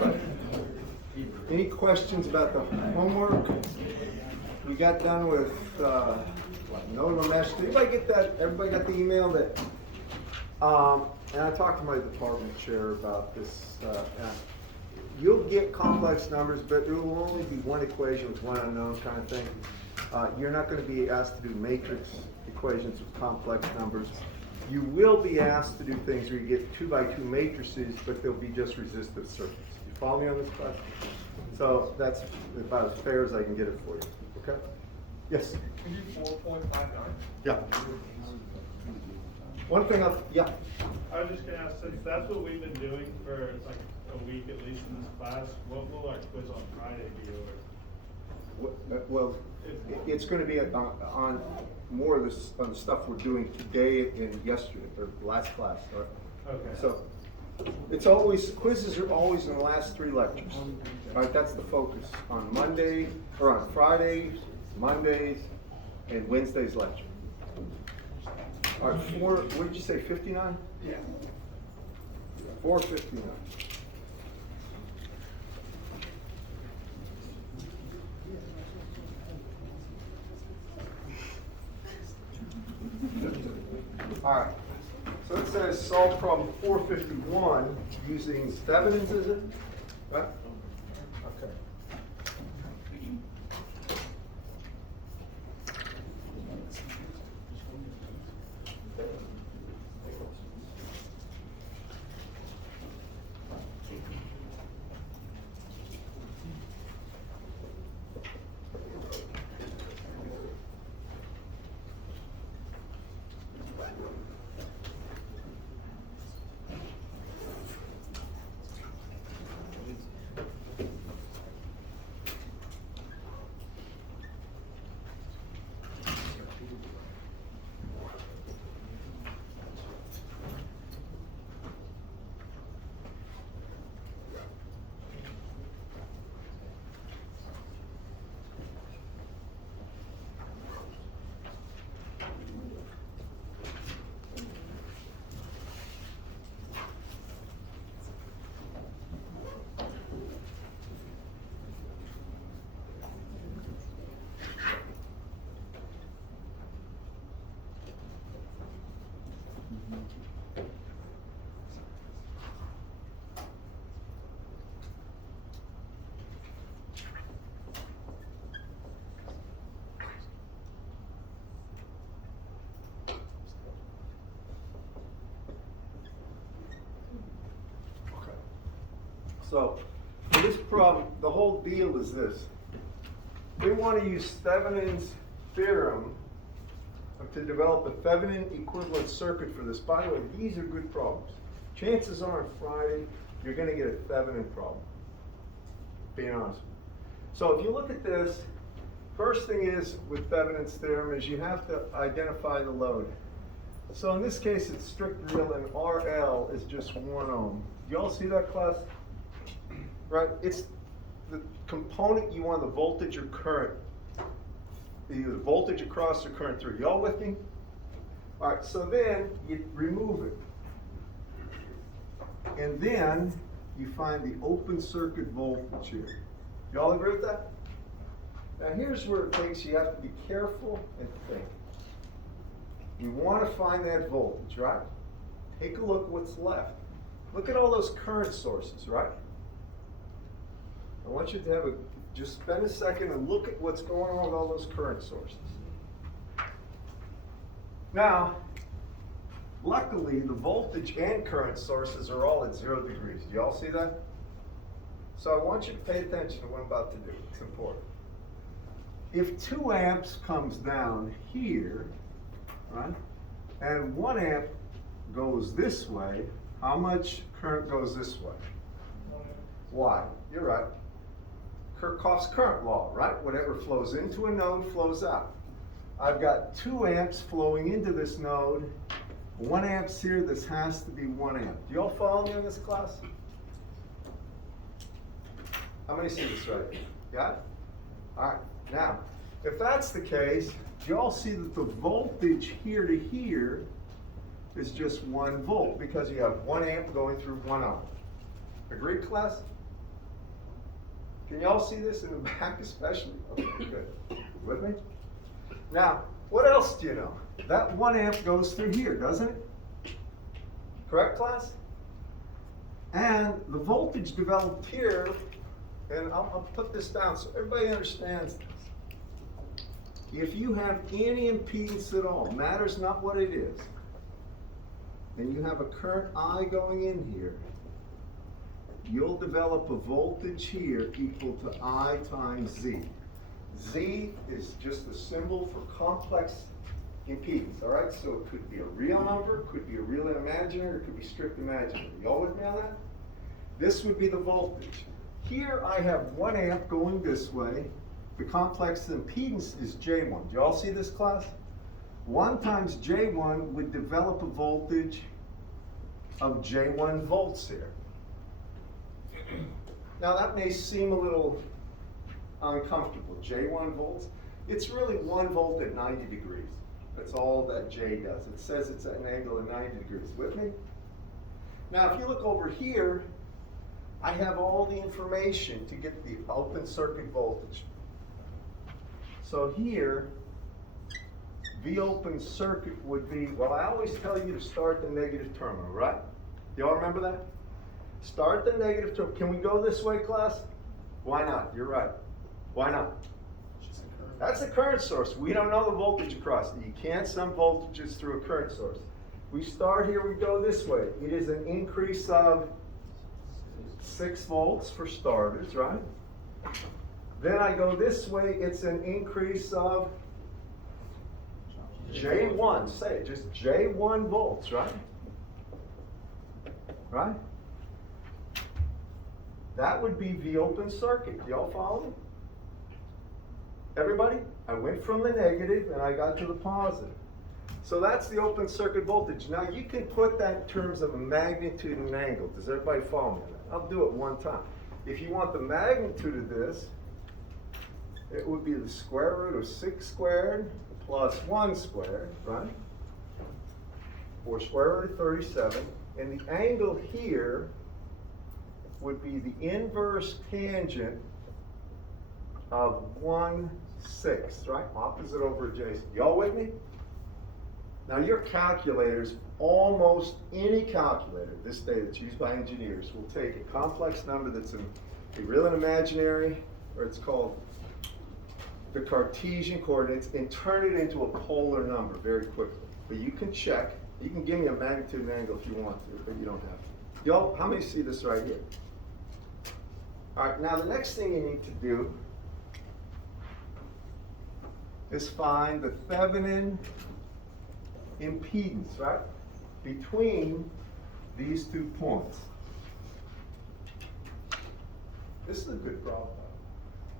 right? Any questions about the homework? We got done with nodal mesh. Did anybody get that? Everybody got the email that? And I talked to my department chair about this. You'll get complex numbers, but there will only be one equation with one unknown kind of thing. You're not going to be asked to do matrix equations with complex numbers. You will be asked to do things where you get 2 by 2 matrices, but they'll be just resistive circuits. You follow me on this class? So that's about as fair as I can get it for you. Okay? Yes? Can you 4.59? Yeah. One thing yeah. I was just gonna ask, since that's what we've been doing for like a week at least in this class, what will our quiz on Friday be over? Well, it's going to be on more of this on the stuff we're doing today and yesterday, or last class. Right? Okay. So it's always, quizzes are always in the last 3 lectures. All right, that's the focus on Monday, or on Fridays, Mondays, and Wednesday's lecture. All right, what did you say, 59? Yeah. 459. All right, so it says solve problem 451 using Thevenin's, is it? Right? Okay. So, for this problem, the whole deal is this. We want to use Thevenin's theorem to develop a Thevenin equivalent circuit for this. By the way, these are good problems. Chances are on Friday, you're going to get a Thevenin problem, being honest. So if you look at this, first thing is with Thevenin's theorem is you have to identify the load. So in this case, it's strict real, and RL is just 1 ohm. You all see that, class? Right? It's the component you want the voltage or current. Either voltage across or current through. Y'all with me? All right, so then you remove it. And then you find the open circuit voltage here. Y'all agree with that? Now here's where it takes, you have to be careful and think. You want to find that voltage, right? Take a look what's left. Look at all those current sources, right? I want you to have just spend a second and look at what's going on with all those current sources. Now, luckily, the voltage and current sources are all at 0 degrees. Do you all see that? So I want you to pay attention to what I'm about to do. It's important. If 2 amps comes down here, right, and 1 amp goes this way, how much current goes this way? Why? You're right. Kirchhoff's current law, right? Whatever flows into a node flows out. I've got 2 amps flowing into this node. 1 amp here, this has to be 1 amp. Do you all follow me in this class? How many see this right? Got it? All right, now, if that's the case, you all see that the voltage here to here is just 1 volt because you have 1 amp going through 1 ohm. Agreed, class? Can y'all see this in the back especially? Okay, good. With me? Now, what else do you know? That 1 amp goes through here, doesn't it? Correct, class? And the voltage developed here, and I'll put this down so everybody understands this. If you have any impedance at all, matters not what it is, and you have a current I going in here, you'll develop a voltage here equal to I times Z. Z is just a symbol for complex impedance, all right? So it could be a real number, it could be a real and imaginary, it could be strict imaginary. Y'all with me on that? This would be the voltage. Here I have 1 amp going this way. The complex impedance is J1. Do y'all see this, class? 1 times J1 would develop a voltage of J1 volts here. Now that may seem a little uncomfortable. J1 volts, it's really 1 volt at 90 degrees. That's all that J does. It says it's at an angle of 90 degrees. With me? Now if you look over here, I have all the information to get the open circuit voltage. So here, the open circuit would be, well, I always tell you to start the negative terminal, right? Y'all remember that? Start the negative terminal. Can we go this way, class? Why not? You're right. Why not? That's a current source. We don't know the voltage across it. You can't sum voltages through a current source. We start here, we go this way. It is an increase of 6 volts for starters, right? Then I go this way, it's an increase of J1, say it, just J1 volts, right? Right? That would be the open circuit. Y'all follow me? Everybody? I went from the negative and I got to the positive. So that's the open circuit voltage. Now you can put that in terms of a magnitude and angle. Does everybody follow me on that? I'll do it one time. If you want the magnitude of this, it would be the square root of 6 squared plus 1 squared, right? Or square root of 37. And the angle here would be the inverse tangent of 1/6, right? Opposite over adjacent. Y'all with me? Now your calculators, almost any calculator this day that's used by engineers will take a complex number that's a real and imaginary, or it's called the Cartesian coordinates, and turn it into a polar number very quickly. But you can check. You can give me a magnitude and angle if you want to, but you don't have to. Y'all, how many see this right here? All right, now the next thing you need to do is find the Thevenin impedance, right, between these 2 points. This is a good problem.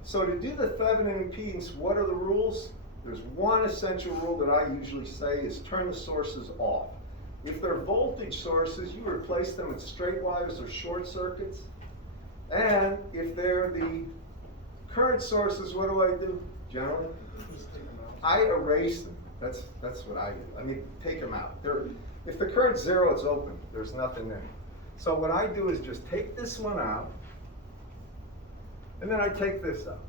So to do the Thevenin impedance, what are the rules? There's one essential rule that I usually say is turn the sources off. If they're voltage sources, you replace them with straight wires or short circuits. And if they're the current sources, what do I do generally? I erase them. That's what I do. I mean, take them out. If the current's 0, it's open. There's nothing there. So what I do is just take this one out, and then I take this out.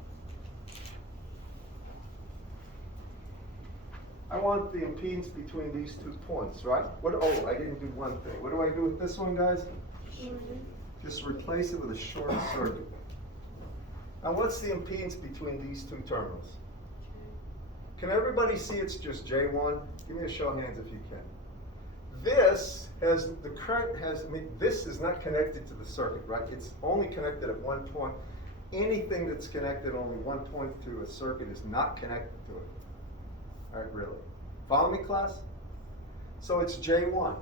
I want the impedance between these 2 points, right? Oh, I didn't do one thing. What do I do with this one, guys? Just replace it with a short circuit. Now what's the impedance between these 2 terminals? Can everybody see it's just J1? Give me a show of hands if you can. This has, the current has, I mean, this is not connected to the circuit, right? It's only connected at 1 point. Anything that's connected only 1 point to a circuit is not connected to it. All right, really. Follow me, class? So it's J1.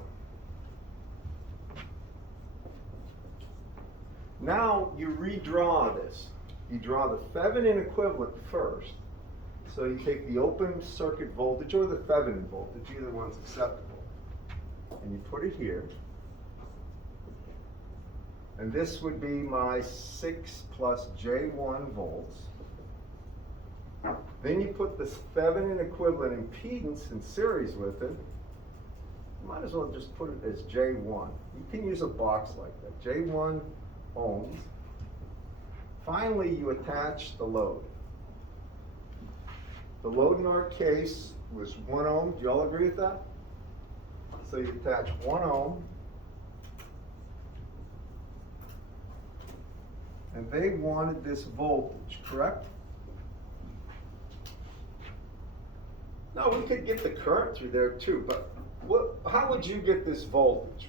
Now you redraw this. You draw the Thevenin equivalent first. So you take the open circuit voltage or the Thevenin voltage, either one's acceptable, and you put it here. And this would be my 6 plus J1 volts. Then you put the Thevenin equivalent impedance in series with it. You might as well just put it as J1. You can use a box like that. J1 ohms. Finally, you attach the load. The load in our case was 1 ohm. Do you all agree with that? So you attach 1 ohm. And they wanted this voltage, correct? Now, we could get the current through there too, but how would you get this voltage?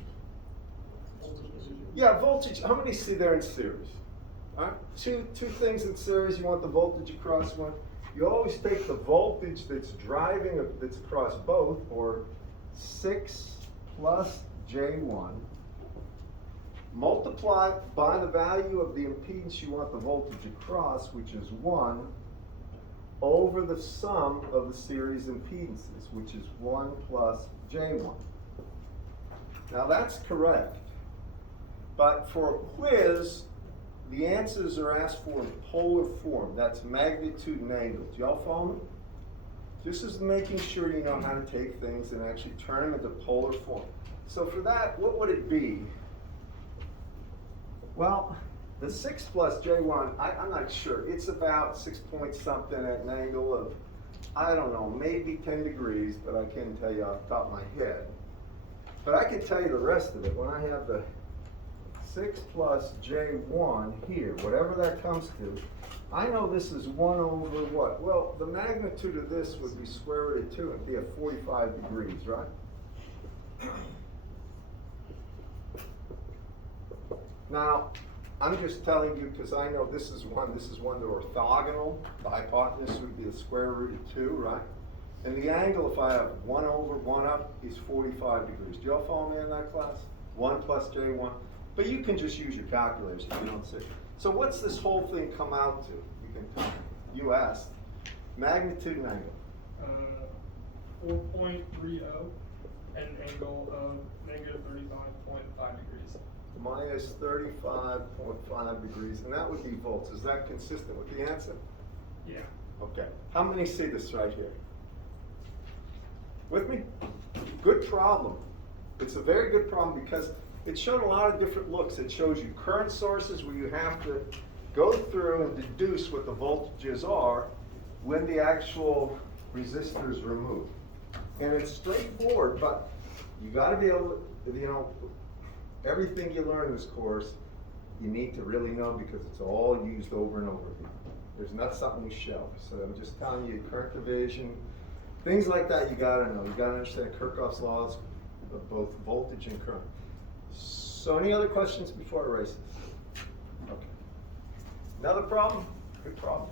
Yeah, voltage, how many see there in series? All right, two things in series, you want the voltage across one. You always take the voltage that's driving, that's across both, or 6 plus J1, multiply by the value of the impedance you want the voltage across, which is 1, over the sum of the series impedances, which is 1 plus J1. Now that's correct, but for a quiz, the answers are asked for in polar form. That's magnitude and angle. Do y'all follow me? This is making sure you know how to take things and actually turn them into polar form. So for that, what would it be? Well, the 6 plus J1, I'm not sure. It's about 6 point something at an angle of, I don't know, maybe 10 degrees, but I can't tell you off the top of my head. But I can tell you the rest of it. When I have the 6 plus J1 here, whatever that comes to, I know this is 1 over what? Well, the magnitude of this would be square root of 2 and be at 45 degrees, right? Now, I'm just telling you because I know this is one to orthogonal. The hypotenuse would be the square root of 2, right? And the angle, if I have 1 over 1 up, is 45 degrees. Do y'all follow me in that class? 1 plus J1. But you can just use your calculators if you don't see. So what's this whole thing come out to? You can tell me. You asked. Magnitude and angle. 4.30 at an angle of negative 35.5 degrees. Minus 35.5 degrees, and that would be volts. Is that consistent with the answer? Yeah. Okay. How many see this right here? With me? Good problem. It's a very good problem because it showed a lot of different looks. It shows you current sources where you have to go through and deduce what the voltages are when the actual resistor is removed. And it's straightforward, but you got to be able to, you know, everything you learn in this course, you need to really know because it's all used over and over again. There's not something we shelve. So I'm just telling you, current division, things like that you got to know. You got to understand Kirchhoff's laws of both voltage and current. So any other questions before I erase this? Okay. Another problem? Good problem.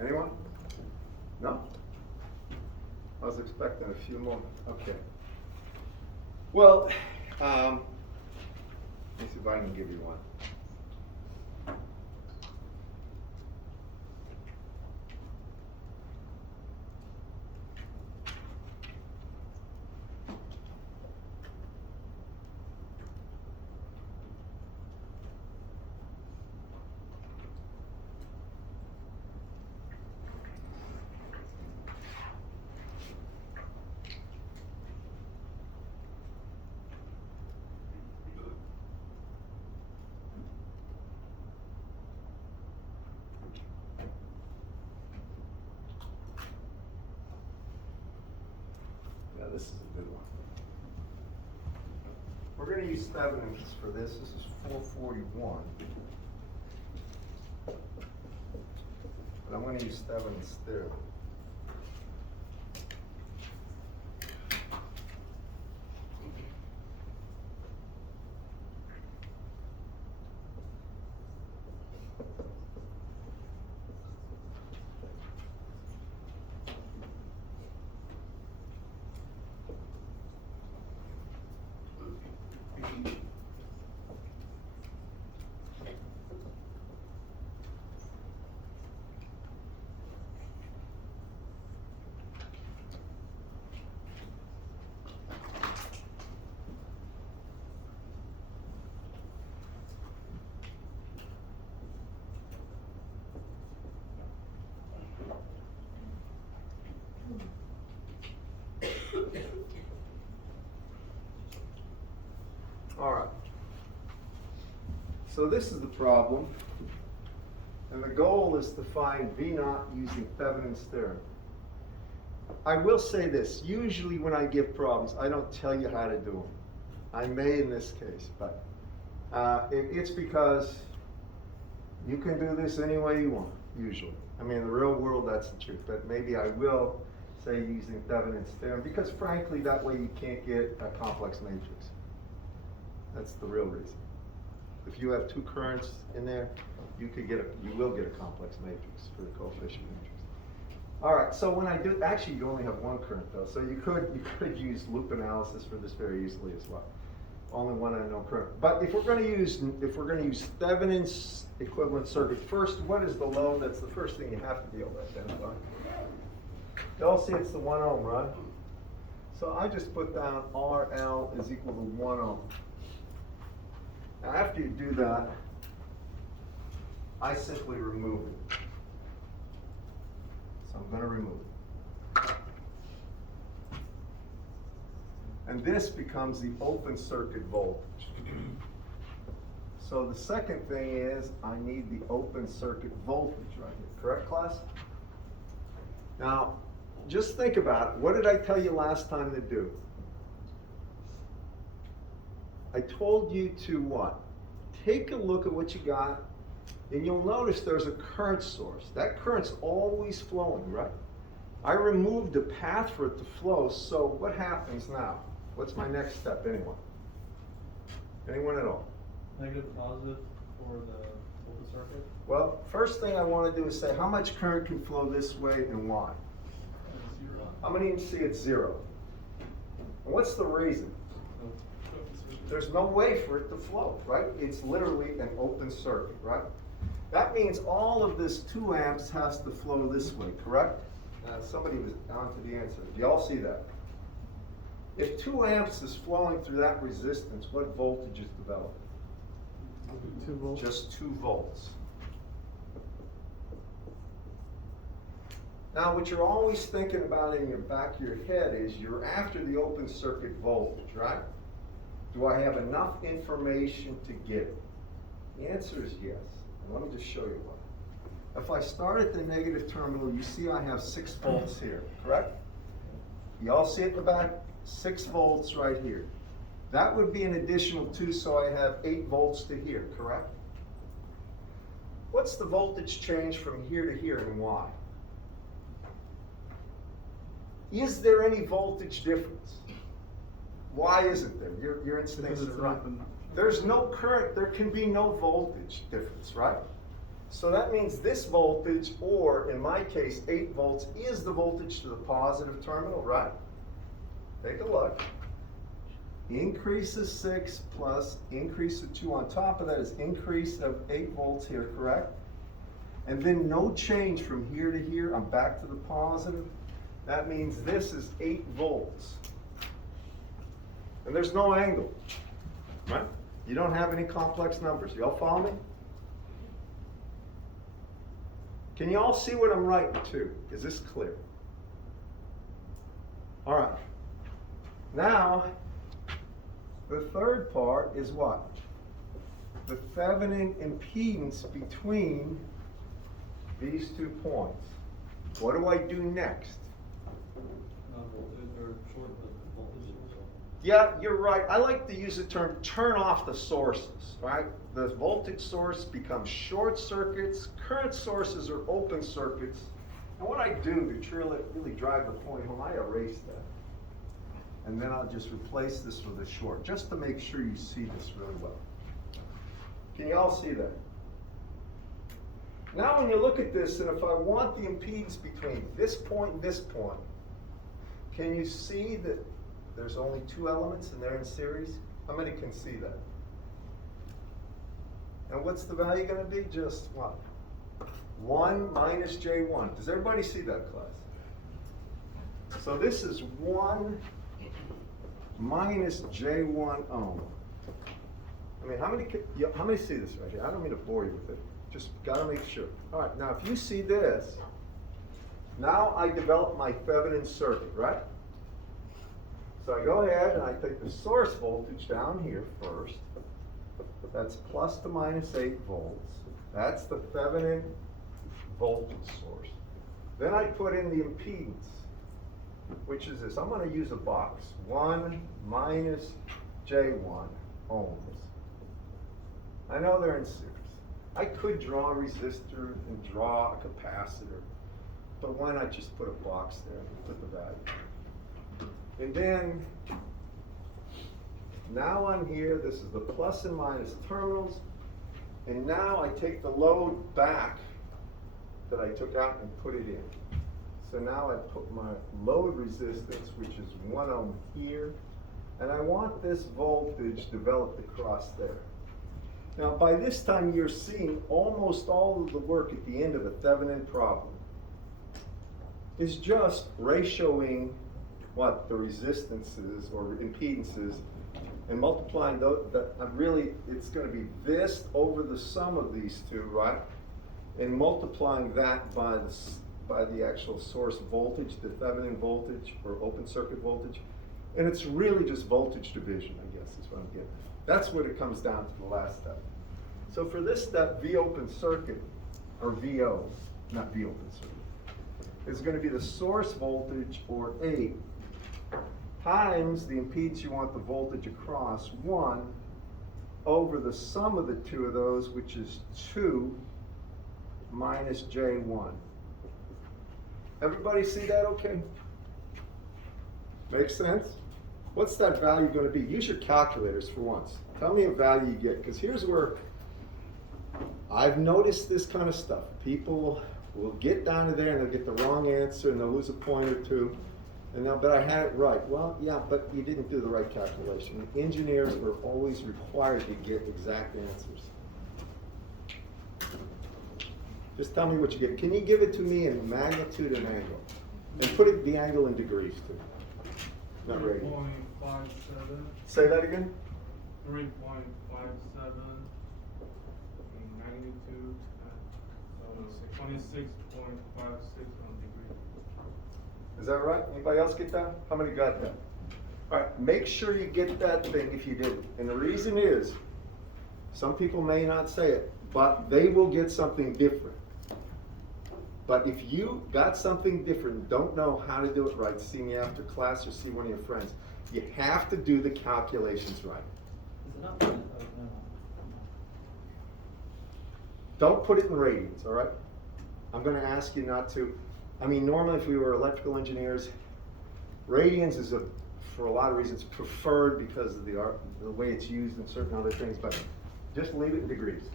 Anyone? No? I was expecting a few more. Okay. Well, let me see if I can give you one. Yeah, this is a good one. We're going to use Thevenin's for this. This is 441. But I'm going to use Thevenin's theorem. All right. So this is the problem. And the goal is to find V naught using Thevenin's theorem. I will say this, usually when I give problems, I don't tell you how to do them. I may in this case, but it's because you can do this any way you want, usually. I mean, in the real world, that's the truth, but maybe I will say using Thevenin's theorem, because frankly, that way you can't get a complex matrix. That's the real reason. If you have two currents in there, you will get a complex matrix for the coefficient matrix. All right, so when I do, actually you only have one current though, so you could use loop analysis for this very easily as well. Only one unknown current. But if we're going to use Thevenin's equivalent circuit, first, what is the load? That's the first thing you have to be able to identify. Y'all see it's the 1 ohm, right? So I just put down RL is equal to 1 ohm. Now after you do that, I simply remove it. So I'm going to remove it. And this becomes the open circuit voltage. So the second thing is I need the open circuit voltage right here. Correct, class? Now, just think about it. What did I tell you last time to do? I told you to what? Take a look at what you got, and you'll notice there's a current source. That current's always flowing, right? I removed the path for it to flow, so what happens now? What's my next step, anyone? Anyone at all? Negative, positive for the open circuit? Well, first thing I want to do is say how much current can flow this way and why. Zero. I'm going to even see it's 0. And what's the reason? There's no way for it to flow, right? It's literally an open circuit, right? That means all of this 2 amps has to flow this way, correct? Somebody was on to the answer. Do y'all see that? If 2 amps is flowing through that resistance, what voltage is developed? 2 volts. Just 2 volts. Now, what you're always thinking about in your back of your head is you're after the open circuit voltage, right? Do I have enough information to get it? The answer is yes. And let me just show you why. If I start at the negative terminal, you see I have 6 volts here, correct? You all see it in the back? 6 volts right here. That would be an additional 2, so I have 8 volts to here, correct? What's the voltage change from here to here and why? Is there any voltage difference? Why isn't there? Your instincts are right. There's no current, there can be no voltage difference, right? So that means this voltage, or in my case, 8 volts, is the voltage to the positive terminal, right? Take a look. Increase of 6 plus increase of 2 on top of that is increase of 8 volts here, correct? And then no change from here to here, I'm back to the positive. That means this is 8 volts. And there's no angle, right? You don't have any complex numbers. Y'all follow me? Can you all see what I'm writing too? Is this clear? All right. Now, the third part is what? The Thevenin impedance between these 2 points. What do I do next? Yeah, you're right. I like to use the term turn off the sources, right? The voltage source becomes short circuits, current sources are open circuits. And what I do to really drive the point home, I erase that. And then I'll just replace this with a short, just to make sure you see this really well. Can you all see that? Now when you look at this, and if I want the impedance between this point and this point, can you see that there's only 2 elements and they're in series? How many can see that? And what's the value going to be? Just what? 1 minus J1. Does everybody see that, class? So this is 1 minus J1 ohm. I mean, how many see this right here? I don't mean to bore you with it. Just got to make sure. All right, now if you see this, now I develop my Thevenin circuit, right? So I go ahead and I take the source voltage down here first. That's plus to minus 8 volts. That's the Thevenin voltage source. Then I put in the impedance, which is this. I'm going to use a box. 1 minus J1 ohms. I know they're in series. I could draw a resistor and draw a capacitor, but why not just put a box there and put the value? And then, now on here, this is the plus and minus terminals, and now I take the load back that I took out and put it in. So now I put my load resistance, which is 1 ohm here, and I want this voltage developed across there. Now by this time you're seeing almost all of the work at the end of a Thevenin problem is just ratioing what the resistances or impedances and multiplying those, it's going to be this over the sum of these two, right? And multiplying that by the actual source voltage, the Thevenin voltage or open circuit voltage. And it's really just voltage division, I guess is what I'm getting. That's what it comes down to, the last step. So for this step, V open circuit, or VO, not V open circuit, is going to be the source voltage, or 8, times the impedance you want the voltage across, 1, over the sum of the two of those, which is 2 minus J1. Everybody see that okay? Makes sense? What's that value going to be? Use your calculators for once. Tell me a value you get, because here's where I've noticed this kind of stuff. People will get down to there and they'll get the wrong answer and they'll lose a point or two. And they'll, but I had it right. Well, yeah, but you didn't do the right calculation. Engineers are always required to get exact answers. Just tell me what you get. Can you give it to me in magnitude and angle? And put it, the angle in degrees too. Not radians. 3.57. Say that again? 3.57 in magnitude, 26.56 on degree. Is that right? Anybody else get that? How many got that? All right, make sure you get that thing if you didn't. And the reason is, some people may not say it, but they will get something different. But if you got something different, don't know how to do it right, see me after class or see one of your friends. You have to do the calculations right. Is it up? Oh, no. Don't put it in radians, all right? I'm going to ask you not to. I mean, normally if we were electrical engineers, radians is, for a lot of reasons, preferred because of the way it's used in certain other things, but just leave it in degrees.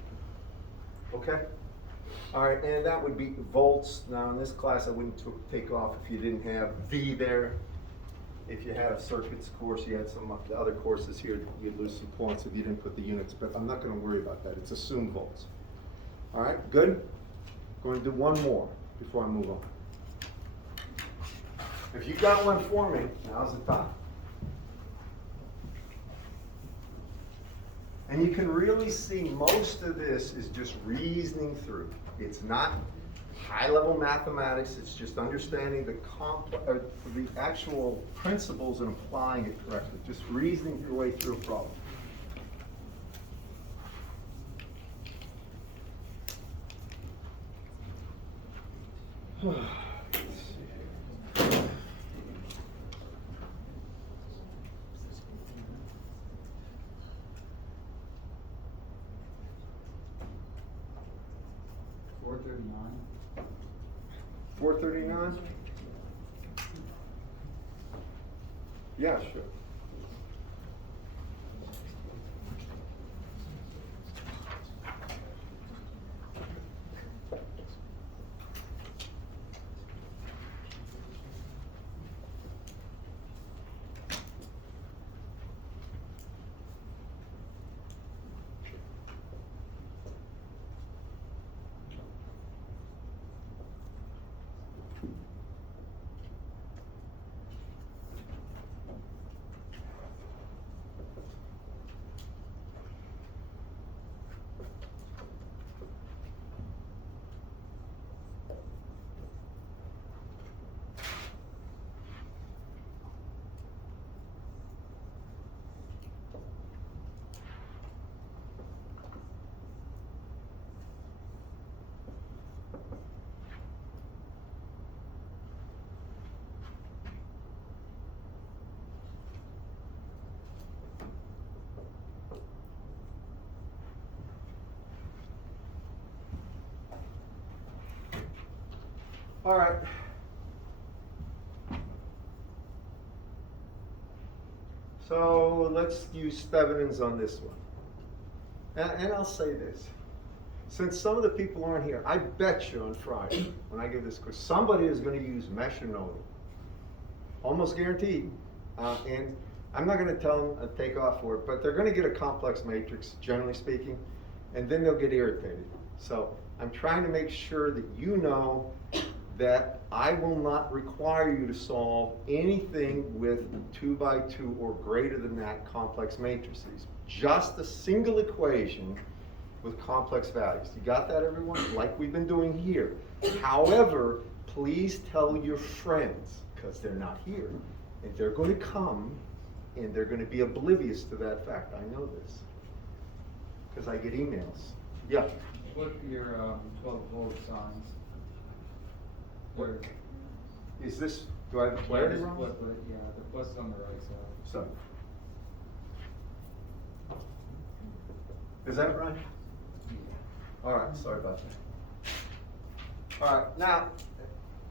Okay? All right, and that would be volts. Now in this class I wouldn't take off if you didn't have V there. If you had a circuits course, you had some of the other courses here, you'd lose some points if you didn't put the units, but I'm not going to worry about that. It's assumed volts. All right, good? Going to do one more before I move on. If you got one for me, now's the time. And you can really see most of this is just reasoning through. It's not high-level mathematics, it's just understanding the actual principles and applying it correctly. Just reasoning your way through a problem. Let's see here. $439? Yeah, sure. All right. So let's use Stevenins on this one. And I'll say this. Since some of the people aren't here, I bet you on Friday, when I give this quiz, somebody is going to use mesh or nodal. Almost guaranteed. And I'm not going to tell them to take off for it, but they're going to get a complex matrix, generally speaking, and then they'll get irritated. So I'm trying to make sure that you know that I will not require you to solve anything with 2 by 2 or greater than that complex matrices. Just a single equation with complex values. You got that, everyone? Like we've been doing here. However, please tell your friends, because they're not here, and they're going to come and they're going to be oblivious to that fact. I know this, because I get emails. Yeah? Flip your 12-volt signs. What? Where- Is this, do I have clarity just wrong? flip it, yeah, the plus is on the right side. So. Is that right? All right, sorry about that. All right, now,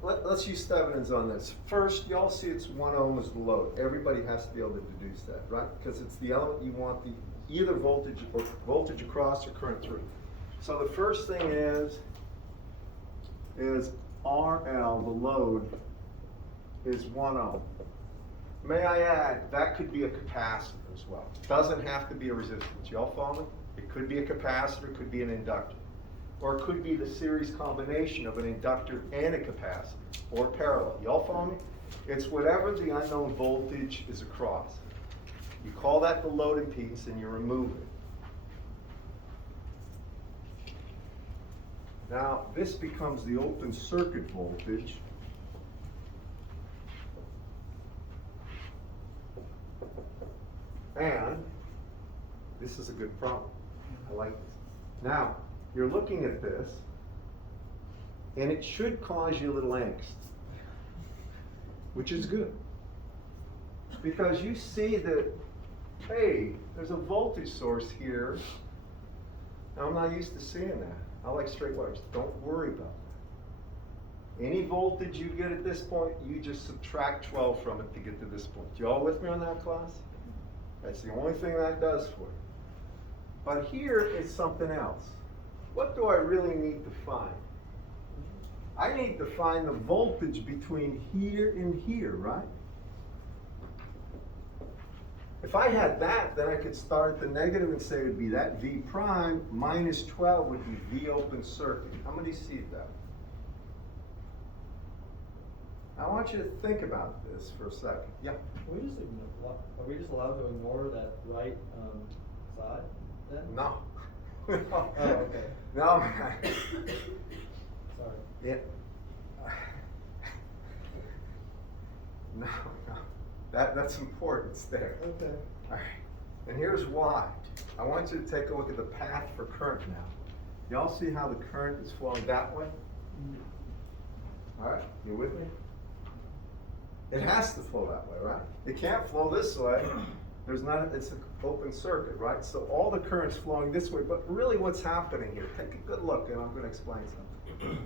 let's use Stevenins on this. First, y'all see it's 1 ohm is the load. Everybody has to be able to deduce that, right? Because it's the element you want the either voltage or voltage across or current through. So the first thing is RL, the load, is 1 ohm. May I add, that could be a capacitor as well. Doesn't have to be a resistance. Y'all follow me? It could be a capacitor, it could be an inductor. Or it could be the series combination of an inductor and a capacitor, or parallel. Y'all follow me? It's whatever the unknown voltage is across. You call that the load impedance and you remove it. Now, this becomes the open circuit voltage. And this is a good problem. I like this. Now, you're looking at this, and it should cause you a little angst, which is good. Because you see that, hey, there's a voltage source here. Now, I'm not used to seeing that. I like straight wires. Don't worry about that. Any voltage you get at this point, you just subtract 12 from it to get to this point. You all with me on that, class? That's the only thing that does for you. But here is something else. What do I really need to find? I need to find the voltage between here and here, right? If I had that, then I could start the negative and say it would be that V prime minus 12 would be V open circuit. How many see that? I want you to think about this for a second. Yeah? Are we just allowed to ignore that right side then? No. Oh, okay. No, man. Sorry. Yeah. No. That's important. It's there. Okay. All right. And here's why. I want you to take a look at the path for current now. Y'all see how the current is flowing that way? All right, you with me? It has to flow that way, right? It can't flow this way. It's an open circuit, right? So all the current's flowing this way, but really what's happening here, take a good look and I'm going to explain something.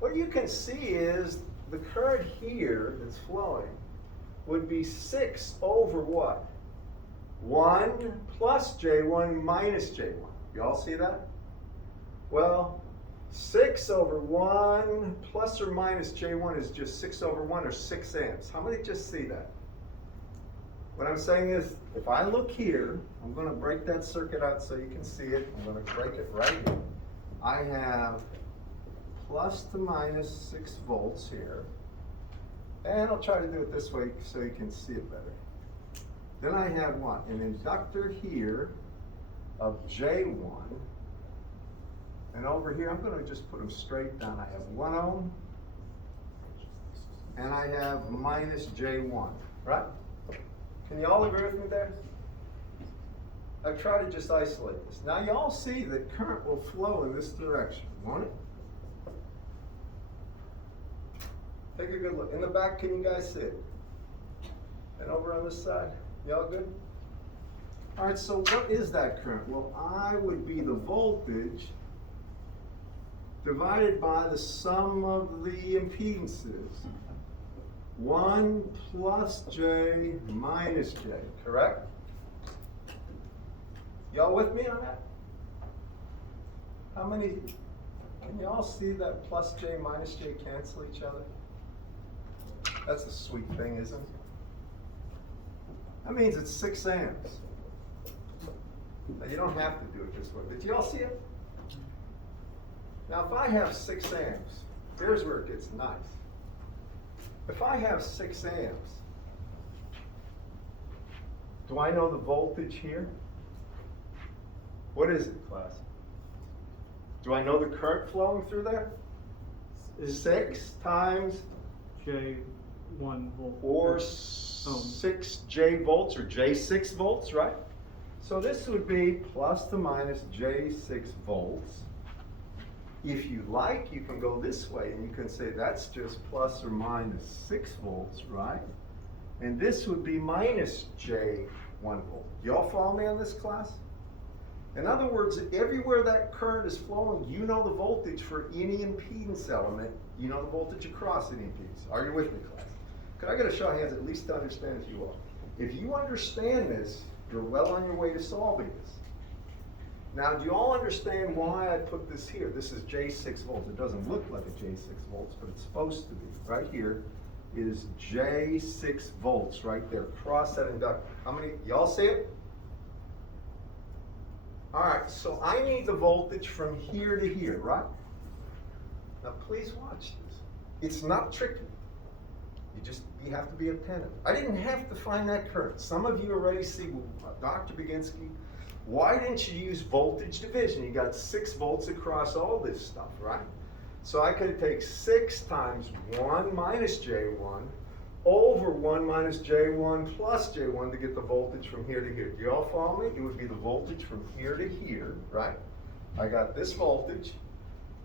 What you can see is the current here that's flowing would be 6 over what? 1 plus J1 minus J1. You all see that? Well, 6 over 1 plus or minus J1 is just 6 over 1 or 6 amps. How many just see that? What I'm saying is, if I look here, I'm going to break that circuit out so you can see it. I'm going to break it right here. I have plus to minus 6 volts here. And I'll try to do it this way so you can see it better. Then I have what? An inductor here of J1. And over here, I'm going to just put them straight down. I have 1 ohm. And I have minus J1, right? Can you all agree with me there? I've tried to just isolate this. Now you all see that current will flow in this direction, won't it? Take a good look. In the back, can you guys see it? And over on this side, y'all good? All right, so what is that current? Well, I would be the voltage divided by the sum of the impedances. 1 plus J minus J, correct? Y'all with me on that? How many, can y'all see that plus J minus J cancel each other? That's a sweet thing, isn't it? That means it's 6 amps. Now, you don't have to do it this way, but y'all see it? Now, if I have 6 amps, here's where it gets nice. If I have 6 amps, do I know the voltage here? What is it, class? Do I know the current flowing through there? 6 times J1 volt. or 6 J volts or J6 volts, right? So this would be plus to minus J6 volts. If you like, you can go this way and you can say that's just plus or minus 6 volts, right? And this would be minus J1 volt. Y'all follow me on this, class? In other words, everywhere that current is flowing, you know the voltage for any impedance element. You know the voltage across any impedance. Are you with me, class? Could I get a show of hands at least to understand if you are? If you understand this, you're well on your way to solving this. Now, do you all understand why I put this here? This is J6 volts. It doesn't look like a J6 volts, but it's supposed to be. Right here is J6 volts right there, across that inductor. How many, y'all see it? All right, so I need the voltage from here to here, right? Now, please watch this. It's not tricky. You have to be attentive. I didn't have to find that current. Some of you already see, Dr. Baginski, why didn't you use voltage division? You got 6 volts across all this stuff, right? So I could take 6 times 1 minus J1 over 1 minus J1 plus J1 to get the voltage from here to here. Do you all follow me? It would be the voltage from here to here, right? I got this voltage,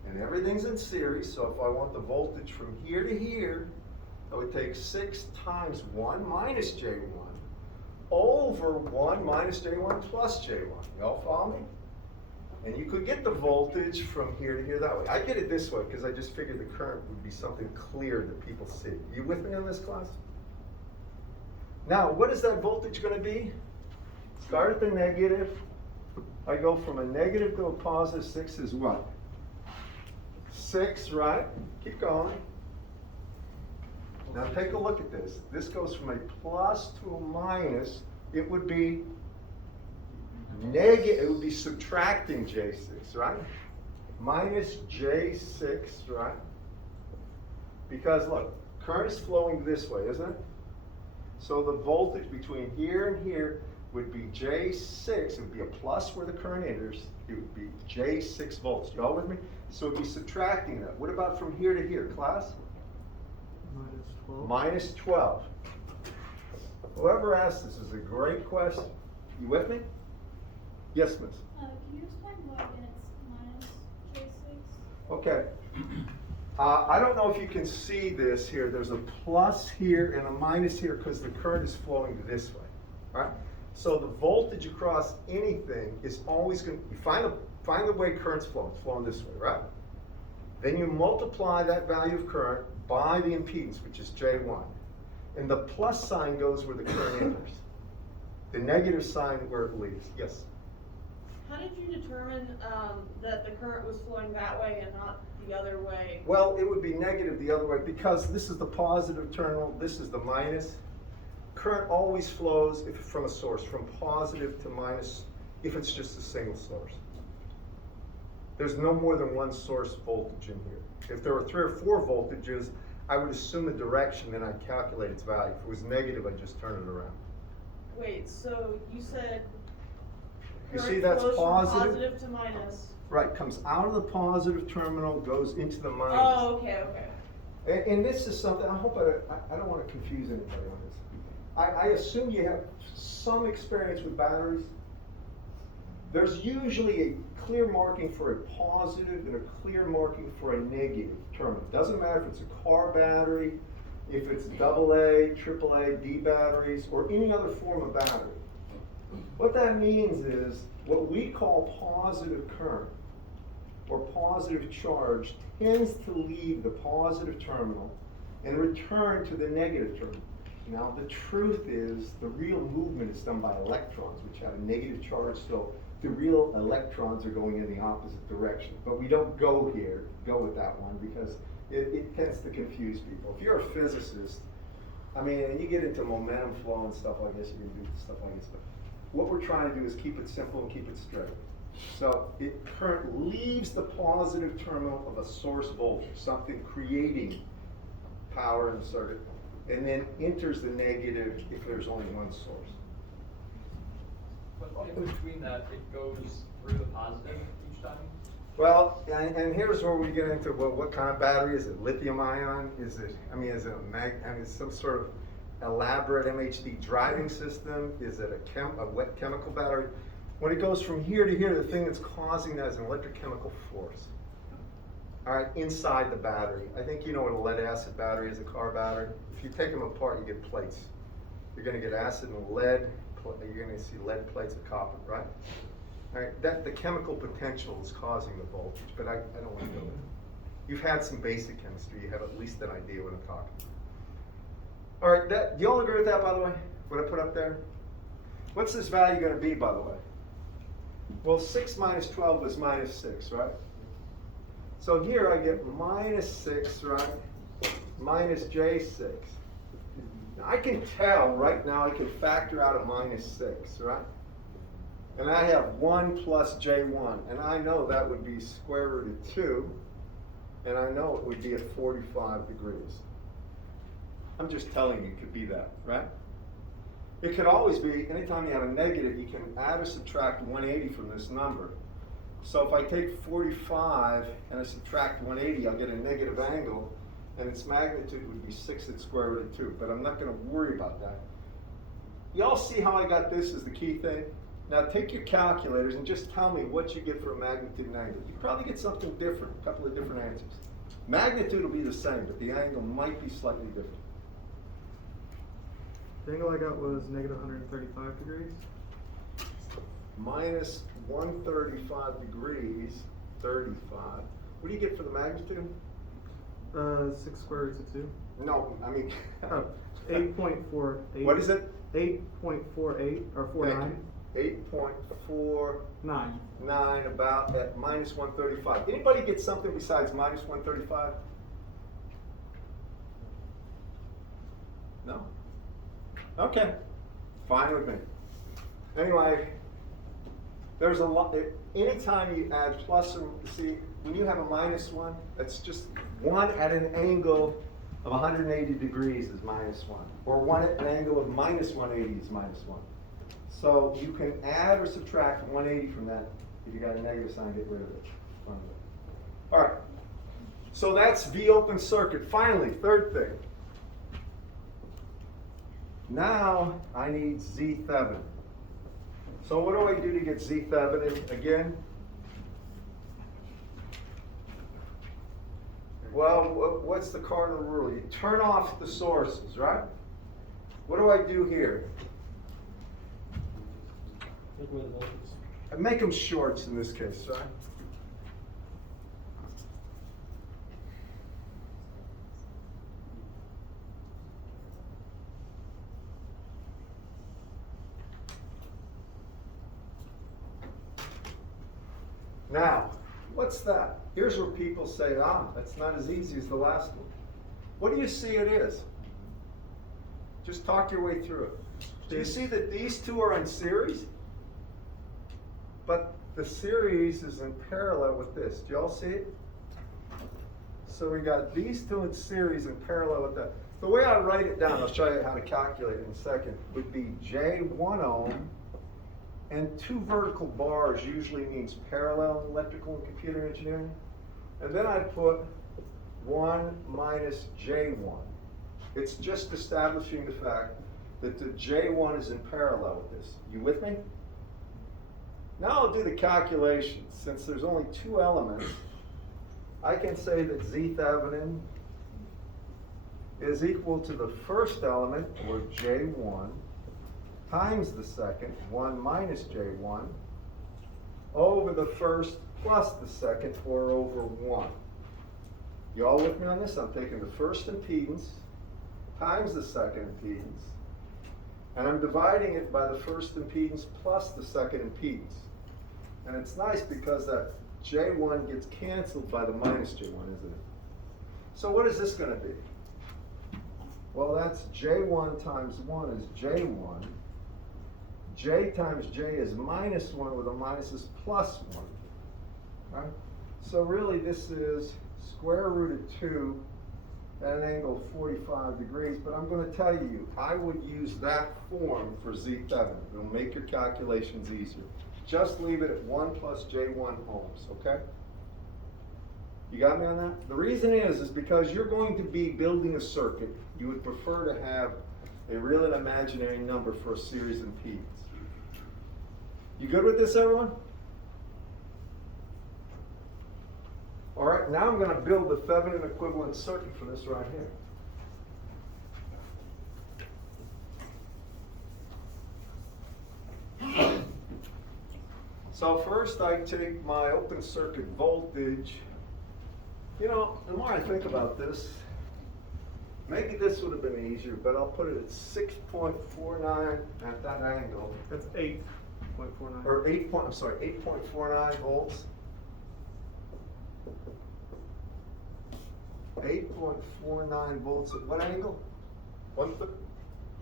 and everything's in series, so if I want the voltage from here to here, I would take 6 times 1 minus J1 over 1 minus J1 plus J1. Y'all follow me? And you could get the voltage from here to here that way. I did it this way because I just figured the current would be something clear that people see. You with me on this, class? Now, what is that voltage going to be? Start at the negative. I go from a negative to a positive. 6 is what? 6, right? Keep going. Now take a look at this. This goes from a plus to a minus. It would be negative, it would be subtracting J6, right? Minus J6, right? Because look, current is flowing this way, isn't it? So the voltage between here and here would be J6. It would be a plus where the current enters. It would be J6 volts. Y'all with me? So it would be subtracting that. What about from here to here, class? Minus 12. Minus 12. Whoever asked this is a great question. You with me? Yes, miss. Can you explain why again it's minus J6? Okay. I don't know if you can see this here. There's a plus here and a minus here because the current is flowing this way. All right? So the voltage across anything is always going to, you find the way current's flowing. It's flowing this way, right? Then you multiply that value of current by the impedance, which is J1. And the plus sign goes where the current enters. The negative sign where it leaves. Yes? How did you determine that the current was flowing that way and not the other way? Well, it would be negative the other way because this is the positive terminal, this is the minus. Current always flows from a source, from positive to minus, if it's just a single source. There's no more than one source voltage in here. If there were 3 or 4 voltages, I would assume a direction, then I'd calculate its value. If it was negative, I'd just turn it around. Wait, so you said You current see that's flows from positive? positive to minus. Right, comes out of the positive terminal, goes into the minus. Oh, okay, okay. And this is something, I hope I don't want to confuse anybody on this. I assume you have some experience with batteries. There's usually a clear marking for a positive and a clear marking for a negative terminal. Doesn't matter if it's a car battery, if it's AA, AAA, D batteries, or any other form of battery. What that means is what we call positive current or positive charge tends to leave the positive terminal and return to the negative terminal. Now, the truth is, the real movement is done by electrons, which have a negative charge, so the real electrons are going in the opposite direction. But we don't go with that one, because it tends to confuse people. If you're a physicist, I mean, and you get into momentum flow and stuff like this, you can do stuff like this, but what we're trying to do is keep it simple and keep it straight. So current leaves the positive terminal of a source voltage, something creating power in the circuit, and then enters the negative if there's only one source. But in between that, it goes through the positive each time? Well, and here's where we get into, well, what kind of battery is it? Lithium ion? Is it some sort of elaborate MHD driving system? Is it a wet chemical battery? When it goes from here to here, the thing that's causing that is an electrochemical force. All right, inside the battery. I think you know what a lead acid battery is, a car battery. If you take them apart, you get plates. You're gonna get acid and lead, you're gonna see lead plates of copper, right? All right, the chemical potential is causing the voltage, but I don't wanna go there. You've had some basic chemistry, you have at least an idea what I'm talking about. All right, do you all agree with that, by the way? What I put up there? What's this value gonna be, by the way? Well, 6 minus 12 is minus 6, right? So here I get minus 6, right? Minus J6. Now I can tell right now, I can factor out a minus 6, right? And I have 1 plus J1, and I know that would be square root of 2, and I know it would be at 45 degrees. I'm just telling you it could be that, right? It could always be, anytime you have a negative, you can add or subtract 180 from this number. So if I take 45 and I subtract 180, I'll get a negative angle, and its magnitude would be 6 at square root of 2, but I'm not going to worry about that. Y'all see how I got this as the key thing? Now take your calculators and just tell me what you get for a magnitude and angle. You probably get something different, a couple of different answers. Magnitude will be the same, but the angle might be slightly different. The angle I got was negative 135 degrees. Minus 135 degrees, 35. What do you get for the magnitude? 6 square roots of 2. No, I mean. Oh, 8.48. What is it? 8.48 or 49. 8.49 9. about at minus 135. Anybody get something besides minus 135? No? Okay, fine with me. Anyway, there's a lot, anytime you add plus, or see, when you have a minus 1, that's just 1 at an angle of 180 degrees is minus 1. Or 1 at an angle of minus 180 is minus 1. So you can add or subtract 180 from that. If you got a negative sign, get rid of it. All right, so that's V open circuit. Finally, third thing. Now I need Z Thevenin. So what do I do to get Z Thevenin again? Well, what's the cardinal rule? You turn off the sources, right? What do I do here? Take away the voltage. I make them shorts in this case, right? Now, what's that? Here's where people say, that's not as easy as the last one. What do you see it is? Just talk your way through it. Do you see that these two are in series? But the series is in parallel with this. Do y'all see it? So we got these two in series in parallel with that. The way I write it down, I'll show you how to calculate it in a second, would be J1 ohm, and 2 vertical bars usually means parallel in electrical and computer engineering. And then I put 1 minus J1. It's just establishing the fact that the J1 is in parallel with this. You with me? Now I'll do the calculations. Since there's only 2 elements, I can say that Z Thevenin is equal to the first element, or J1, times the second, 1 minus J1, over the first plus the second, or over 1. You all with me on this? I'm taking the first impedance times the second impedance, and I'm dividing it by the first impedance plus the second impedance. And it's nice because that J1 gets canceled by the minus J1, isn't it? So what is this going to be? Well, that's J1 times 1 is J1. J times J is minus 1, where the minus is plus 1. Right? So really this is square root of 2 at an angle of 45 degrees, but I'm going to tell you, I would use that form for Z7. It'll make your calculations easier. Just leave it at 1 plus J1 ohms, okay? You got me on that? The reason is because you're going to be building a circuit. You would prefer to have a real and imaginary number for a series impedance. You good with this, everyone? All right, now I'm going to build the Thevenin equivalent circuit for this right here. So first I take my open circuit voltage. You know, the more I think about this, maybe this would have been easier, but I'll put it at 6.49 at that angle. That's 8.49. Or 8.49 volts. 8.49 volts at what angle?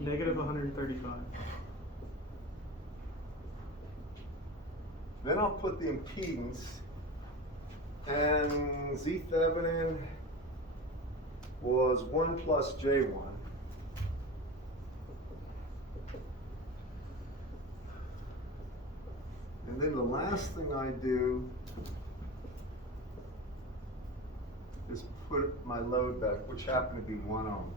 Negative 135. Then I'll put the impedance, and Z Thevenin was 1 plus J1. And then the last thing I do is put my load back, which happened to be 1 ohm.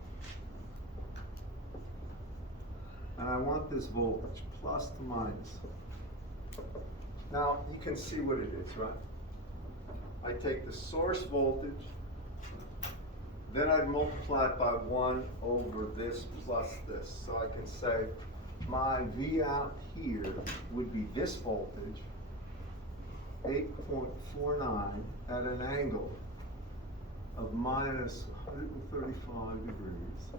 And I want this voltage, plus to minus. Now, you can see what it is, right? I take the source voltage, then I'd multiply it by 1 over this plus this. So I can say my V out here would be this voltage, 8.49 at an angle of minus 135 degrees.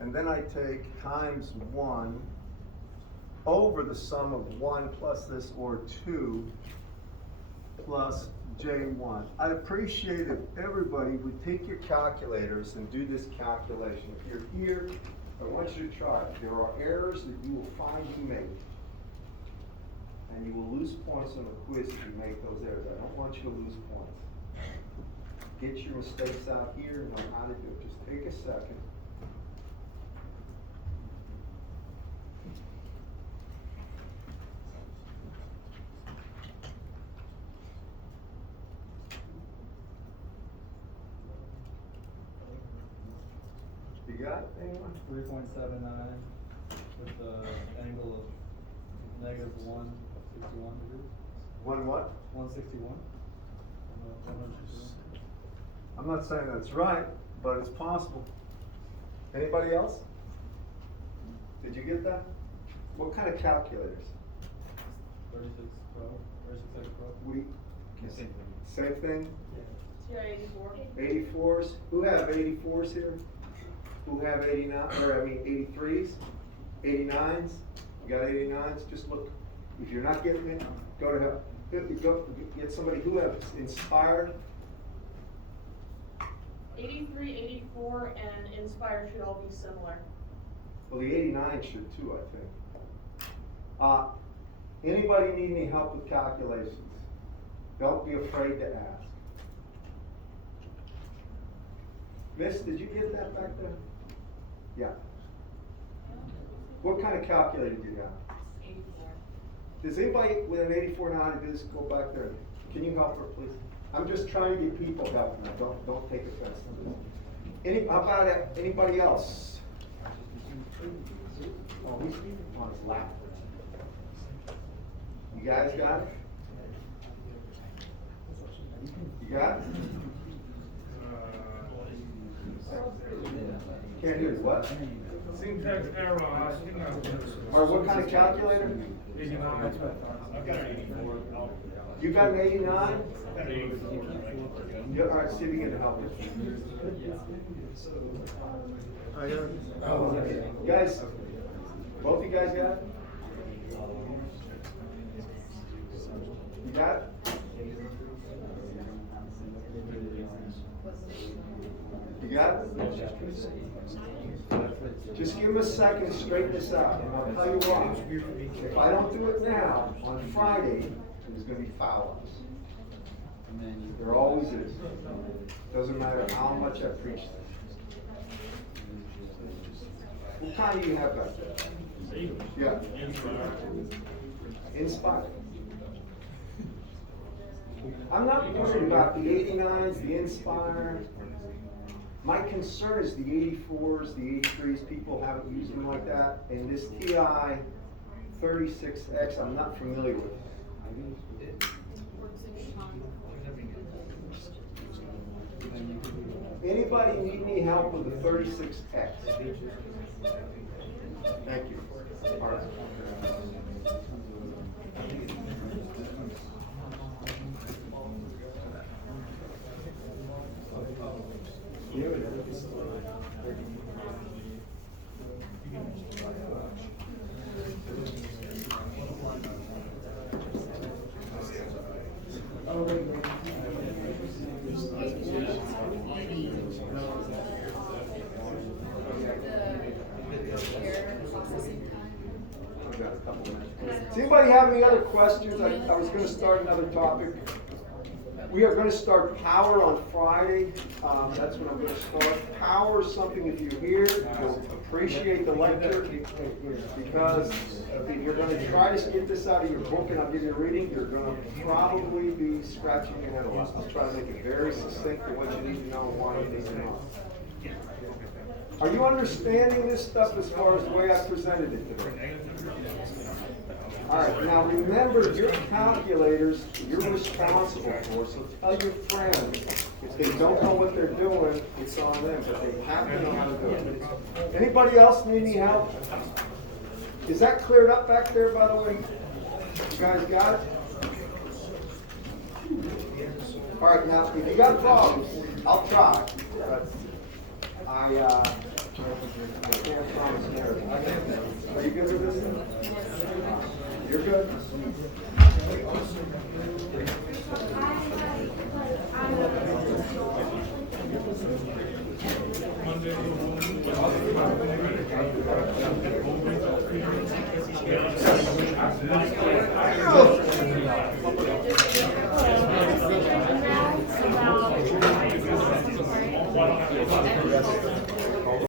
And then I take times 1 over the sum of 1 plus this, or 2 plus J1. I'd appreciate if everybody would take your calculators and do this calculation. If you're here, I want you to try it. There are errors that you will find you make, and you will lose points on the quiz if you make those errors. I don't want you to lose points. Get your mistakes out here and know how to do it. Just take a second. You got it, anyone? 3.79 with the angle of negative 161 degrees. One what? 161. 161. I'm not saying that's right, but it's possible. Anybody else? Did you get that? What kind of calculators? 3612. 3612. We, Same thing. same thing? TR-84. 84s? Who have 84s here? Who have 89, or I mean 83s? 89s? You got 89s? Just look. If you're not getting it, go to help. Go get somebody who has inspired. 83, 84, and Inspired should all be similar. Well, the 89 should too, I think. Anybody need any help with calculations? Don't be afraid to ask. Miss, did you get that back there? Yeah. What kind of calculator do you got? 84. Does anybody with an 84 know how to do this? Go back there. Can you help her, please? I'm just trying to get people help now. Don't take offense to this. How about anybody else? Oh, he's on his lap. You guys got it? You got it? Can't hear you. What? Syntax error, I think I Or what kind of calculator? 89. I've got an 84. You got an 89? Got an 84. Yeah, all right, see if you can help me. I got Guys, both of you guys got it? You got it? You got it? Just give him a second to straighten this out, and I'll tell you why. If I don't do it now, on Friday, there's gonna be foul-ups. There always is. Doesn't matter how much I preach this. What kind do you have back there? Yeah. Inspire. I'm not worried about the 89s, the Inspire. My concern is the 84s, the 83s, people haven't used them like that, and this TI 36X, I'm not familiar with. Anybody need any help with the 36X? Thank you. All right. Does anybody have any other questions? I was going to start another topic. We are going to start power on Friday. That's when I'm going to start. Power is something, if you hear, you'll appreciate the lecture, because if you're going to try to get this out of your book and I'll give you a reading, you're going to probably be scratching your head a lot. I'll try to make it very succinct to what you need to know and why you need to know. Are you understanding this stuff as far as the way I presented it today? All right, now remember, your calculators, you're responsible for, so tell your friends, if they don't know what they're doing, it's on them, but they have to know how to do it. Anybody else need any help? Is that cleared up back there, by the way? You guys got it? All right, now, if you got problems, I'll try. I can't promise anything. Are you good with this? You're good? Monday.